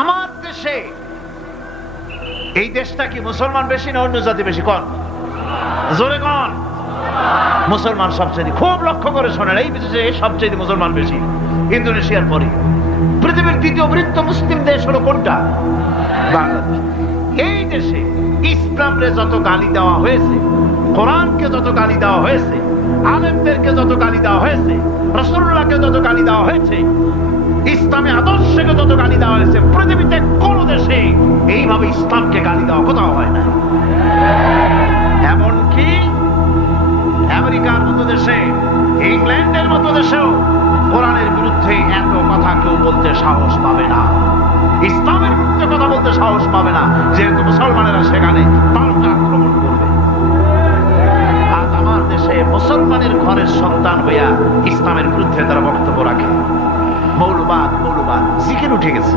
আমার দেশে, এই দেশটা কি মুসলমান বেশি না অন্য জাতি বেশি? কোন জোরে কোন? মুসলমান সবচেয়ে। খুব লক্ষ্য করে শোনেন, এই দেশে সবচেয়ে মুসলমান বেশি, ইন্দোনেশিয়ার পরে। পৃথিবীর দ্বিতীয় বৃহত্তম মুসলিম দেশ হলো কোনটা? বাংলাদেশ। এই দেশে ইসলামরে যত গালি দেওয়া হয়েছে, কোরআনকে যত গালি দেওয়া হয়েছে, আলেমদেরকে যত গালি দেওয়া হয়েছে, রাসূলুল্লাহকে যত গালি দেওয়া হয়েছে, ইসলামী আদর্শকে যত গালি দেওয়া হয়েছে, পৃথিবীতে কোন দেশে এইভাবে ইসলামকে গালি দেওয়া কোথাও হয় না। এমনকি আমেরিকার মতো দেশে, ইংল্যান্ডের মতো দেশেও কোরআনের বিরুদ্ধে এত কথা কেউ বলতে সাহস পাবে না, ইসলামের বিরুদ্ধে কথা বলতে সাহস পাবে না, যেহেতু মুসলমানেরা সেখানে পাল্টা আক্রমণ করবে। আজ আমার দেশে মুসলমানের ঘরের সন্তান হইয়া ইসলামের বিরুদ্ধে তারা বক্তব্য রাখে। মৌলবাদ জিকির উঠে গেছে।